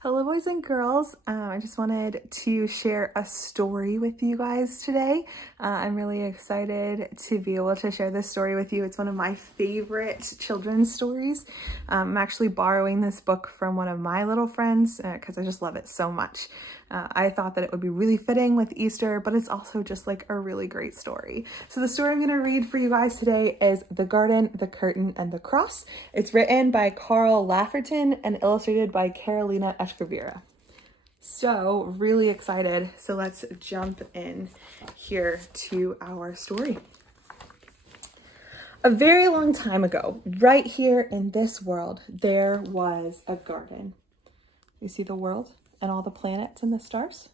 Hello, boys and girls. I just wanted to share a story with you guys today. I'm really excited to be able to share this story with you. It's one of my favorite children's stories. I'm actually borrowing this book from one of my little friends because I just love it so much. I thought that it would be really fitting with Easter, but it's also just like a really great story. So the story I'm going to read for you guys today is The Garden, the Curtain, and the Cross. It's written by Carl Lafferton and illustrated by Carolina Escrivera. So really excited. So let's jump in here to our story. A very long time ago, right here in this world, there was a garden. You see the world and all the planets and the stars?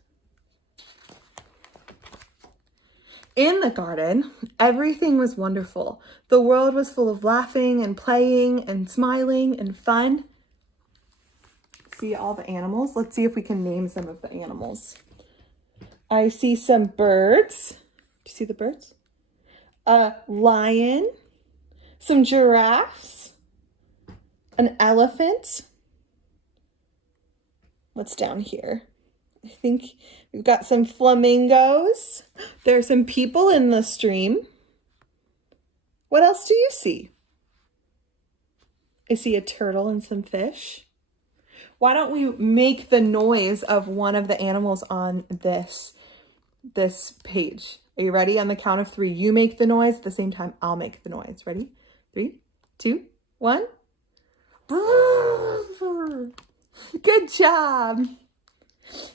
In the garden, everything was wonderful. The world was full of laughing and playing and smiling and fun. See all the animals? Let's see if we can name some of the animals. I see some birds. Do you see the birds? A lion, some giraffes, an elephant. What's down here? I think we've got some flamingos. There are some people in the stream. What else do you see? I see a turtle and some fish. Why don't we make the noise of one of the animals on this page? Are you ready? On the count of 3, you make the noise. At the same time, I'll make the noise. Ready? 3, 2, 1. Good job.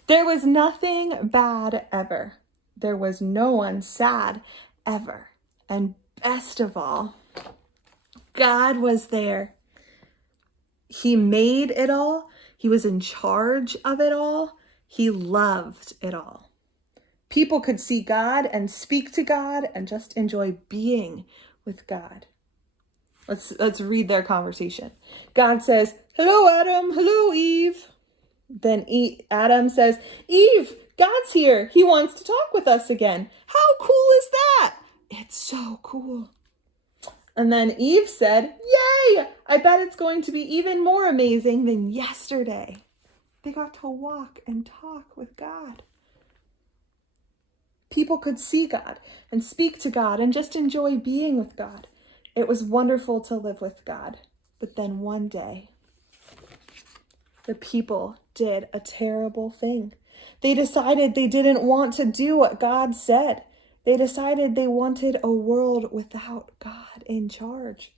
There was nothing bad ever. There was no one sad ever. And best of all, God was there. He made it all. He was in charge of it all. He loved it all. People could see God and speak to God and just enjoy being with God. Let's read their conversation. God says, "Hello, Adam. Hello, Eve." Then Adam says, "Eve, God's here. He wants to talk with us again. How cool is that?" "It's so cool." And then Eve said, "Yay! I bet it's going to be even more amazing than yesterday." They got to walk and talk with God. People could see God and speak to God and just enjoy being with God. It was wonderful to live with God. But then one day, the people did a terrible thing. They decided they didn't want to do what God said. They decided they wanted a world without God in charge.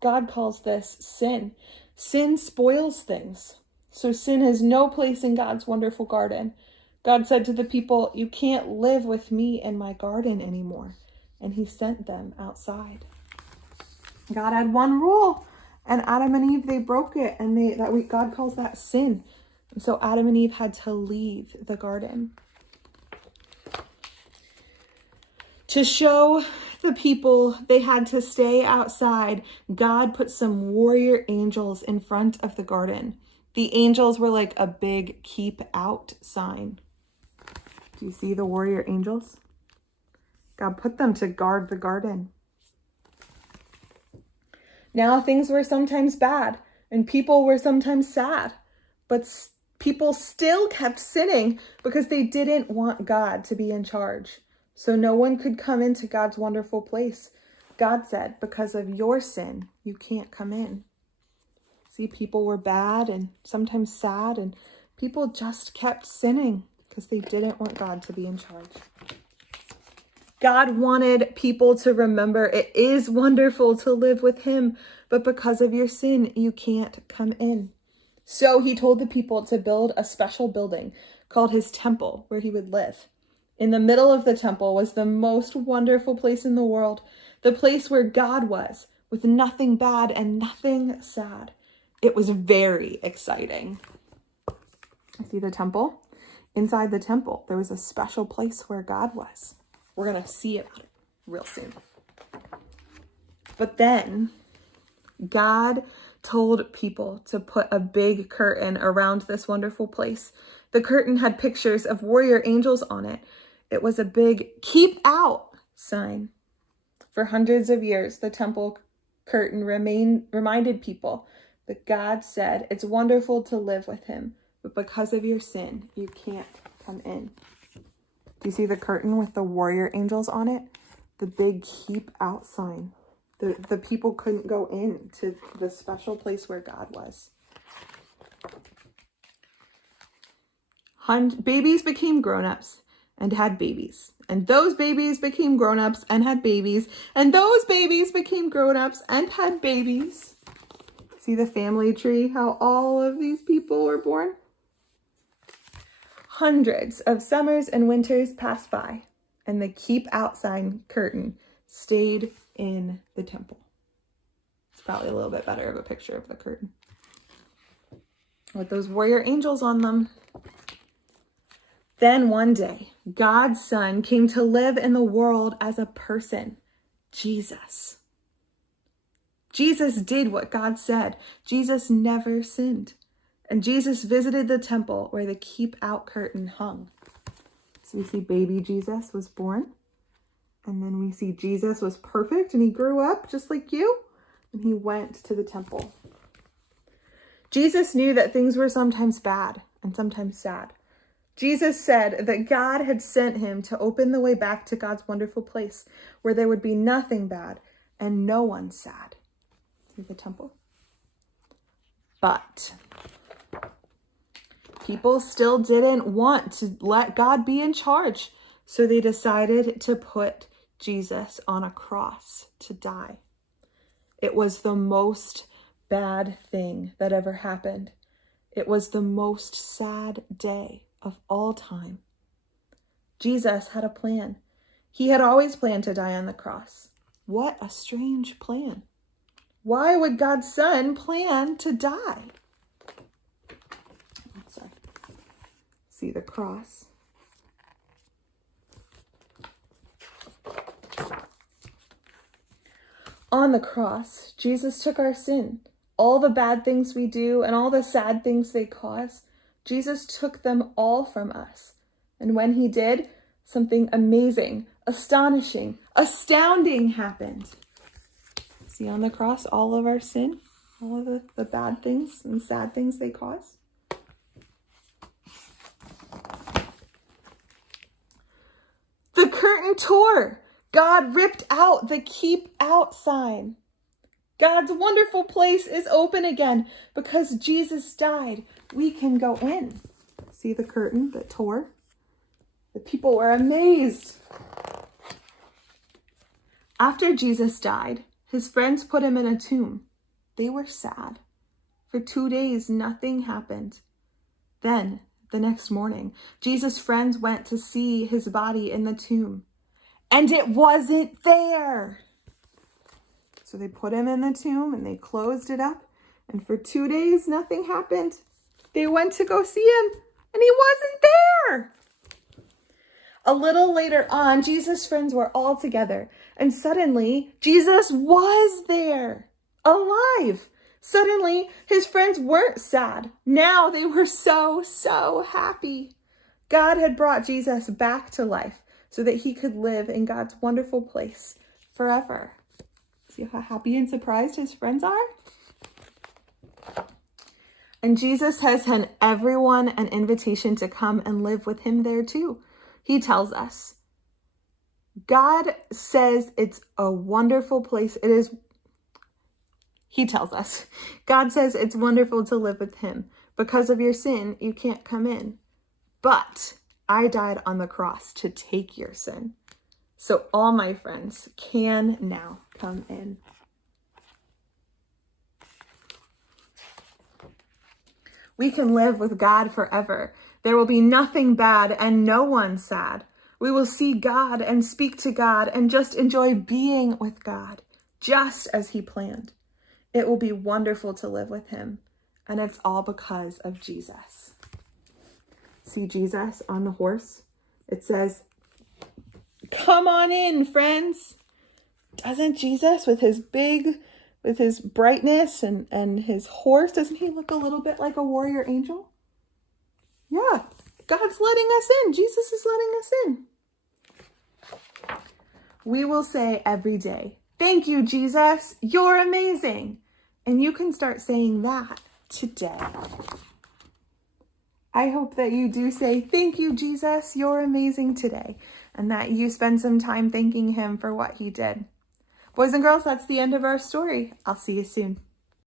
God calls this sin. Sin spoils things. So sin has no place in God's wonderful garden. God said to the people, "You can't live with me in my garden anymore." And he sent them outside. God had one rule, and Adam and Eve, they broke it, and God calls that sin. And so Adam and Eve had to leave the garden. To show the people they had to stay outside, God put some warrior angels in front of the garden. The angels were like a big keep out sign. Do you see the warrior angels? God put them to guard the garden. Now things were sometimes bad and people were sometimes sad, but people still kept sinning because they didn't want God to be in charge. So no one could come into God's wonderful place. God said, "Because of your sin, you can't come in." See, people were bad and sometimes sad, and people just kept sinning because they didn't want God to be in charge. God wanted people to remember it is wonderful to live with him, but because of your sin, you can't come in. So he told the people to build a special building called his temple where he would live. In the middle of the temple was the most wonderful place in the world, the place where God was, with nothing bad and nothing sad. It was very exciting. See the temple? Inside the temple, there was a special place where God was. We're going to see about it real soon. But then God told people to put a big curtain around this wonderful place. The curtain had pictures of warrior angels on it. It was a big "keep out" sign. For hundreds of years, the temple curtain reminded people that God said it's wonderful to live with him, but because of your sin, you can't come in. Do you see the curtain with the warrior angels on it? The big keep out sign. The people couldn't go in to the special place where God was. Babies became grown-ups and had babies. And those babies became grown-ups and had babies. And those babies became grown-ups and had babies. See the family tree, how all of these people were born? Hundreds of summers and winters passed by, and the keep out sign curtain stayed in the temple. It's probably a little bit better of a picture of the curtain with those warrior angels on them. Then one day, God's Son came to live in the world as a person, Jesus. Jesus did what God said. Jesus never sinned. And Jesus visited the temple where the keep out curtain hung. So we see baby Jesus was born. And then we see Jesus was perfect and he grew up just like you. And he went to the temple. Jesus knew that things were sometimes bad and sometimes sad. Jesus said that God had sent him to open the way back to God's wonderful place where there would be nothing bad and no one sad. See the temple? But people still didn't want to let God be in charge. So they decided to put Jesus on a cross to die. It was the most bad thing that ever happened. It was the most sad day of all time. Jesus had a plan. He had always planned to die on the cross. What a strange plan. Why would God's Son plan to die? See the cross. On the cross, Jesus took our sin, all the bad things we do and all the sad things they cause. Jesus took them all from us. And when he did, something amazing, astonishing, astounding happened. See on the cross all of our sin, all of the bad things and sad things they cause. The curtain tore. God ripped out the keep out sign. God's wonderful place is open again because Jesus died. We can go in. See the curtain that tore? The people were amazed. After Jesus died, his friends put him in a tomb. They were sad. For 2 days, nothing happened. Then, the next morning, Jesus' friends went to see his body in the tomb, and it wasn't there. So they put him in the tomb and they closed it up, and for 2 days, nothing happened. They went to go see him, and he wasn't there. A little later on, Jesus' friends were all together, and suddenly, Jesus was there, alive. Suddenly, his friends weren't sad. Now they were so happy. God had brought Jesus back to life so that he could live in God's wonderful place forever. See how happy and surprised his friends are? And Jesus has sent everyone an invitation to come and live with him there too. He tells us, God says it's a wonderful place. He tells us, God says it's wonderful to live with him. Because of your sin, you can't come in. But I died on the cross to take your sin. So all my friends can now come in. We can live with God forever. There will be nothing bad and no one sad. We will see God and speak to God and just enjoy being with God, just as he planned. It will be wonderful to live with him, and it's all because of Jesus. See Jesus on the horse? It says, come on in, friends. Doesn't Jesus, with his brightness and his horse, doesn't he look a little bit like a warrior angel? Yeah, God's letting us in. Jesus is letting us in. We will say every day, thank you, Jesus. You're amazing. And you can start saying that today. I hope that you do say, thank you, Jesus, you're amazing today, and that you spend some time thanking him for what he did. Boys and girls, that's the end of our story. I'll see you soon.